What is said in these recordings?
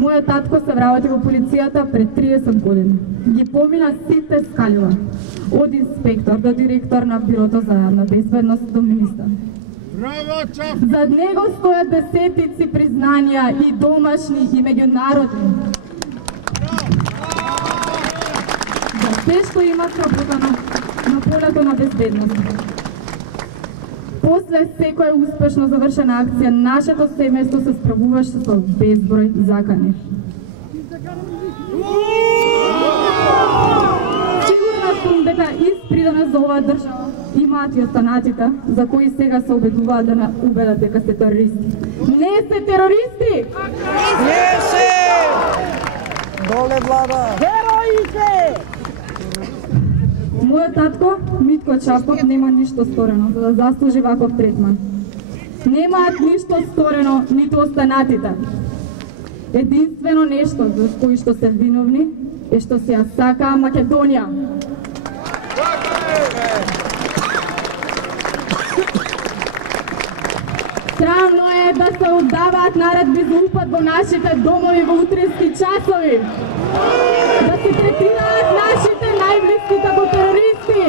Мојот татко се вработи во полицијата пред 30 години. Ги помина сите скалива, од инспектор до директор на Бирото за јавна безбедност до министар. Зад него стојат десетици признанија и домашни и меѓународни. За се што има сработено на полето на безбедност. После секоја успешно завршена акција, нашето семејство се справуваше со безброј закани. Сигурна сум дека испридана за оваа држава имаат и останатите, за кои сега се обидуваат да не убедат дека се терористи. Не се терористи! Не се! Доле влада! Героите! Мојот татко, Митко Чапов, нема ништо сторено за да заслужи ваков третман. Немаат ништо сторено ниту останатите. Единствено нешто за кои што се виновни е што се ја сакаа Македонија. Срамно е да се оддаваат наредби за упад во нашите домови во утрински часови. Да се третираат нашите најблиски како терористи.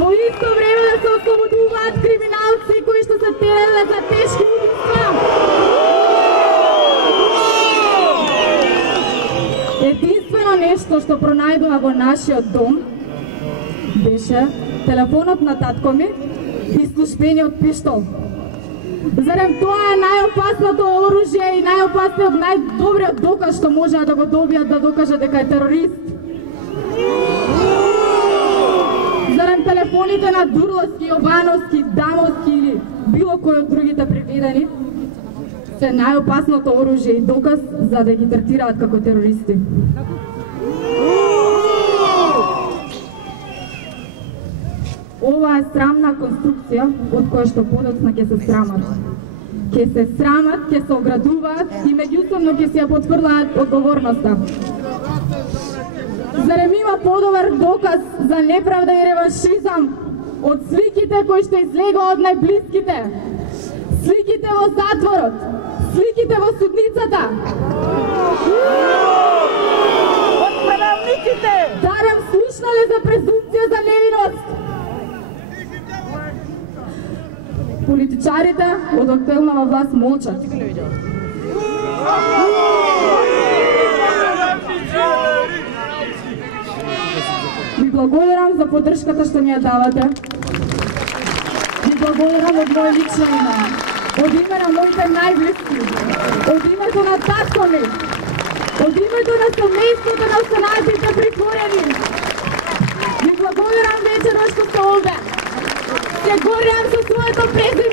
Во исто време да се ослободуваат криминалци кои што се терале за тешки убиства. Единствено нешто што пронајдува во нашиот дом беше телефонот на татко ми и слушпениот пиштол. Зарем тоа е најопасното оружје и најопасниот, најдобриот доказ што може да го добијат да докажат дека е терорист? Зарем телефоните на Дурловски, Јовановски, Дамовски или било кој од другите приведени се најопасното оружје и доказ за да ги третираат како терористи? Ова е срамна конструкција од која што подоцна ќе се срамат. Ќе се срамат, ќе се оградуваат и меѓусобно ќе се ја потврдат одговорноста. Зарем има подобар доказ за неправда и реваншизам од сликите кои што излегоа од најблиските, сликите во затворот, сликите во судницата, од правилниците. Зарем слушнале за презумпција за невиност? Политичарите од актуелната власт молчат. Ви благодарам за поддршката што ми ја давате. Ви благодарам од моје лично име, од име на моите најблиски, од името на татко ми, од името на семејството на останатите притворени. Ви благодарам вечерва што сте овде. Се горјам со своето презиме.